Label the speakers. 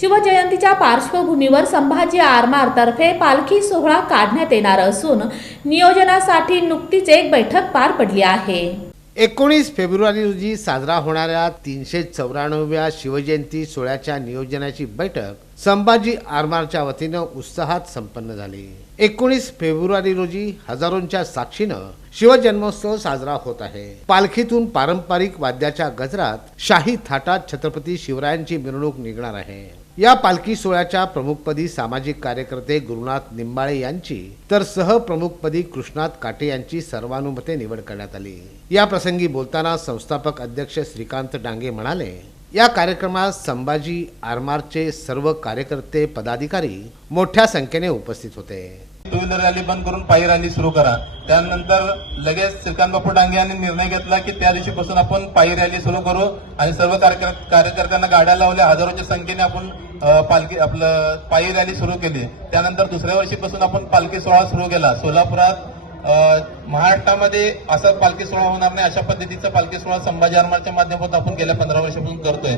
Speaker 1: शिवजयंतीच्या पार्श्वभूमीवर संभाजी आरमारतर्फे पालखी सोहळा काढण्यात येणार असून नियोजनासाठी नुकतीच एक बैठक पार पडली आहे.
Speaker 2: एकोणीस फेब्रुवारी रोजी साजरा होणाऱ्या तीनशे चौऱ्याण्णव्या शिवजयंती सोहळ्याच्या नियोजनाची बैठक संभाजी आरमारच्या वतीनं उत्साहात संपन्न झाली. एकोणीस फेब्रुवारी रोजी हजारोंच्या साक्षीनं शिवजन्मोत्सव साजरा होत आहे. पालखीतून पारंपरिक वाद्याच्या गजरात शाही थाटात छत्रपती शिवरायांची मिरवणूक निघणार आहे. या पालखी सोहळ्याच्या प्रमुखपदी सामाजिक कार्यकर्ते गुरुनाथ निंबाळे यांची तर सहप्रमुखपदी कृष्णाथ काटे यांची सर्वानुमते निवड करण्यात आली. या प्रसंगी बोलताना संस्थापक अध्यक्ष श्रीकांत डांगे म्हणाले या कार्यक्रमात संभाजी आरमारचे सर्व कार्यकर्ते पदाधिकारी मोठ्या संख्येने उपस्थित होते.
Speaker 3: टू व्हीलर रॅली बंद करून पायी रॅली सुरू करा. त्यानंतर लगेच श्रीकांत बापू डांगे यांनी निर्णय घेतला की त्या दिवशीपासून आपण पायी रॅली सुरू करू आणि सर्व कार्यकर्त्यांना गाड्या लावल्या. हजारोच्या संख्येने आपण पालखी आपलं पायी रॅली सुरू केली. त्यानंतर दुसऱ्या वर्षीपासून आपण पालखी सोहळा सुरू केला. सोलापुरात महाराष्ट्रामध्ये असा पालखी सोहळा होणार नाही अशा पद्धतीचा पालखी सोहळा संभाजी आरमारच्या माध्यमातून आपण गेल्या पंधरा वर्षापासून करतोय.